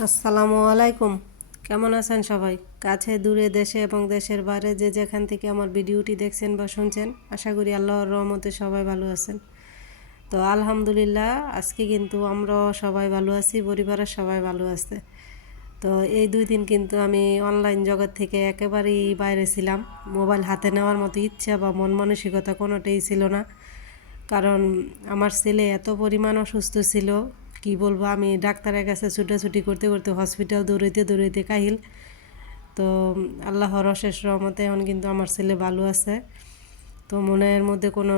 আসসালামু আলাইকুম। কেমন আছেন সবাই? কাছে দূরে দেশে এবং দেশের বাইরে যে যেখান থেকে আমার ভিডিওটি দেখছেন বা শুনছেন, আশা করি আল্লাহর রহমতে সবাই ভালো আছেন। তো আলহামদুলিল্লাহ, আজকে কিন্তু আমরা সবাই ভালো আছি, পরিবারের সবাই ভালো আছে। তো এই 2 দিন কিন্তু আমি অনলাইন জগৎ থেকে একেবারেই বাইরে ছিলাম। মোবাইল হাতে নেওয়ার মতো ইচ্ছা বা মন মানসিকতা কোনোটাই ছিল না। কারণ আমার ছেলে এত পরিমাণ অসুস্থ ছিল, কি বলবো, আমি ডাক্তারের কাছে ছুটাছুটি করতে করতে হসপিটাল দৌড়াইতে দৌড়াইতে কাহিল। তো আল্লাহর অশেষ রহমতে এখন কিন্তু আমার ছেলে ভালো আছে। তো মনের মধ্যে কোনো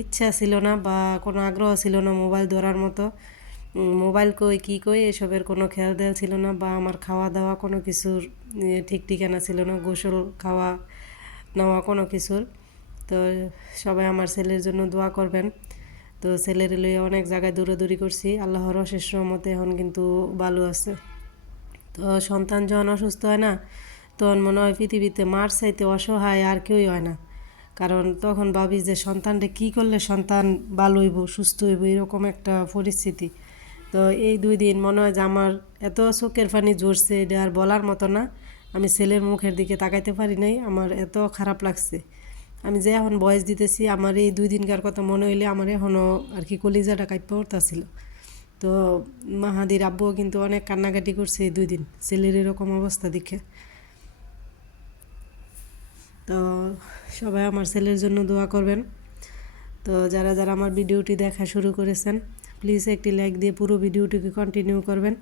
ইচ্ছা ছিল না বা কোনো আগ্রহ ছিল না মোবাইল ধরার মতো। মোবাইল কই কী কই এসবের কোনো খেয়াল দেওয়া ছিল না, বা আমার খাওয়া দাওয়া কোনো কিছুর ঠিক ঠিকানা ছিল না, গোসল খাওয়া নেওয়া কোনো কিছুর। তো সবাই আমার ছেলের জন্য দোয়া করবেন। তো ছেলের লইয়া অনেক জায়গায় দৌড়াদৌড়ি করছি, আল্লাহর অশেষ রহমতে এখন কিন্তু ভালো আছে। তো সন্তান যখন অসুস্থ হয় না, তখন মনে হয় পৃথিবীতে মার চাইতে অসহায় আর কেউই হয় না। কারণ তখন ভাবি যে সন্তানটা কী করলে সন্তান ভালো হইব, সুস্থ হইব, এরকম একটা পরিস্থিতি। তো এই 2 দিন মনে হয় যে আমার এত চোখের পানি ঝরছে, এটা আর বলার মতো না। আমি ছেলের মুখের দিকে তাকাইতে পারি নাই, আমার এত খারাপ লাগছে। আমি যে এখন বয়স দিতেছি, আমার এই 2 দিনকার কথা মনে হইলে আমার এখনও আর কি কলিজাটা কাঁপতে উঠতেছিল। তো মাহাদির আব্বুও কিন্তু অনেক কান্নাকাটি করছে এই 2 দিন ছেলের এরকম অবস্থা দেখে। তো সবাই আমার ছেলের জন্য দোয়া করবেন। তো যারা যারা আমার ভিডিওটি দেখা শুরু করেছেন, প্লিজ একটি লাইক দিয়ে পুরো ভিডিওটিকে কন্টিনিউ করবেন।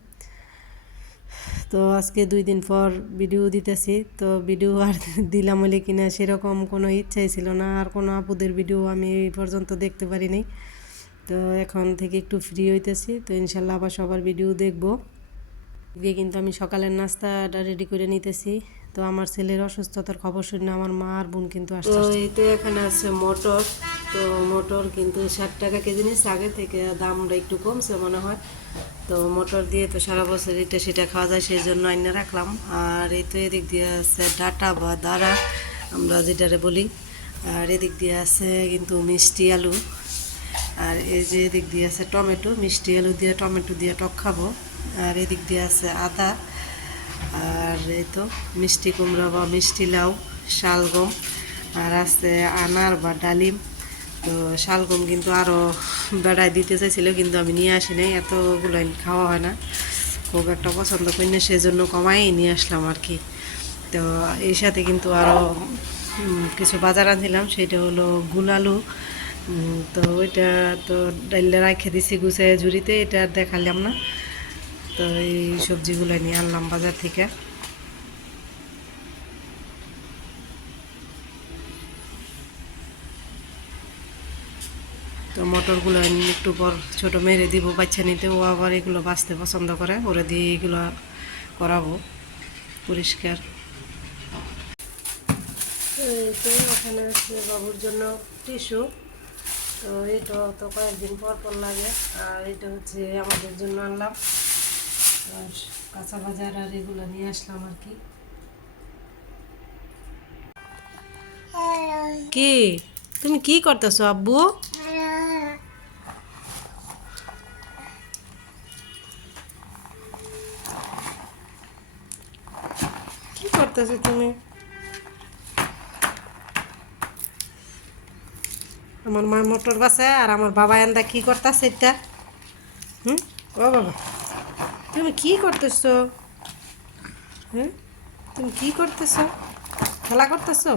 তো আজকে 2 দিন পর ভিডিও দিতেছি, তো ভিডিও আর দিলাম হলে কিনা সেরকম কোনো ইচ্ছাই ছিল না, আর কোনো আপুদের ভিডিও আমি এই পর্যন্ত দেখতে পারি নাই। তো এখন থেকে একটু ফ্রি হইতেছি, তো ইনশাল্লাহ আবার সবার ভিডিও দেখবো। দিয়ে কিন্তু আমি সকালের নাস্তাটা রেডি করে নিতেছি। তো আমার ছেলের অসুস্থতার খবর শুনে আমার মা আর বোন কিন্তু আসছে। তো এই তো এখানে আছে মটর। তো মটর কিন্তু 60 টাকা কেজি নিচ্ছে, আগে থেকে দামটা একটু কমছে মনে হয়। তো মটর দিয়ে তো সারা বছর এটা সেটা খাওয়া যায়, সেই জন্য আইনা রাখলাম। আর এই তো এদিক দিয়ে আছে ডাটা বা দাঁড়া আমরা যেটারে বলি। আর এদিক দিয়ে আছে কিন্তু মিষ্টি আলু। আর এই যে এদিক দিয়ে আছে টমেটো, মিষ্টি আলু দিয়ে টমেটো দিয়ে টক খাবো। আর এদিক দিয়ে আছে আদা। আর এই তো মিষ্টি কুমড়া বা মিষ্টি লাউ, শালগম। আর আছে আনার বা ডালিম। তো শালগম কিন্তু আরও বেড়ায় দিতে চাইছিল, কিন্তু আমি নিয়ে আসি নাই, এতগুলো খাওয়া হয় না, খুব একটা পছন্দ করি না, সেজন্য কমাই নিয়ে আসলাম আর কি। তো এই সাথে কিন্তু আরও কিছু বাজার আনছিলাম, সেটা হলো গুলালু। তো ওইটা তো ডাইলে রাখে দিছি গুছাই ঝুড়িতে, এটা আর দেখালাম না। তো এই সবজিগুলো নিয়ে আনলাম বাজার থেকে। তো মটরগুলো একটু পর ছোটো মেরে দিব বাচ্চা নিতে, ও আবার এগুলো বাছতে পছন্দ করে, ওরা দিয়ে এগুলো করাবো পরিষ্কার। এই তো ওখানে আছে বাবুর জন্য টিস্যু। তো এটা তো কয়েকদিন পর পর লাগে। আর এটা হচ্ছে আমাদের জন্য আনলাম, আর কাঁচা বাজার আর এগুলো নিয়ে আসলাম আর কি। কি তুমি কি করতেছো আব্বু? কি করতেছো তুমি? আমার মা মোটর বাসে আর আমার বাবা এন্দা কি করতেছে এটা? হুম, ও বাবা, তুমি কি করতেছো? হ্যাঁ, তুমি কি করতেছো? খেলা করতেছো?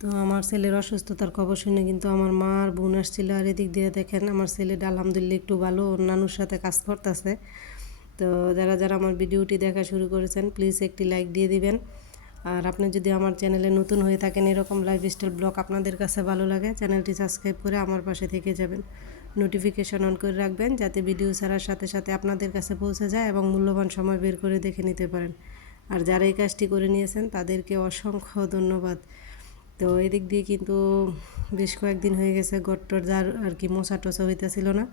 তো আমার ছেলের অসুস্থতার খবর শুনে কিন্তু আমার মা আর বোন আসছিল। আর এদিক দিয়ে দেখেন আমার ছেলেটা আলহামদুলিল্লাহ একটু ভালো, ওর নানুর সাথে কাজ করতেছে। তো যারা যারা আমার ভিডিওটি দেখা শুরু করেছেন, প্লিজ একটি লাইক দিয়ে দিবেন। আর আপনি যদি আমার চ্যানেলে নতুন হয়ে থাকেন, এরকম লাইফস্টাইল ব্লগ আপনাদের কাছে ভালো লাগে, চ্যানেলটি সাবস্ক্রাইব করে আমার পাশে থেকে যাবেন। নোটিফিকেশন অন করে রাখবেন, যাতে ভিডিও ছাড়ার সাথে সাথে আপনাদের কাছে পৌঁছে যায় এবং মূল্যবান সময় বের করে দেখে নিতে পারেন। আর যারা এই কাজটি করে নিয়েছেন তাদেরকে অসংখ্য ধন্যবাদ। তো এদিক দিয়ে কিন্তু বেশ কয়েকদিন হয়ে গেছে ঘরটর যার আর কি মোছা টোছা হইতেছিল না।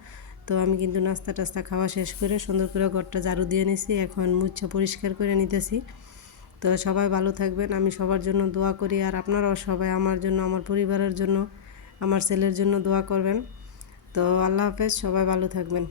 তো আমি কিন্তু নাস্তা টাস্তা খাওয়া শেষ করে সুন্দর করে ঘরটা ঝাড়ু দিয়ে নিছি, এখন মুছা পরিষ্কার করে নিতেছি। তো সবাই ভালো থাকবেন, আমি সবার জন্য দোয়া করি। আর আপনারাও সবাই আমার জন্য, আমার পরিবারের জন্য, আমার ছেলের জন্য দোয়া করবেন। তো আল্লাহ হাফেজ, সবাই ভালো থাকবেন।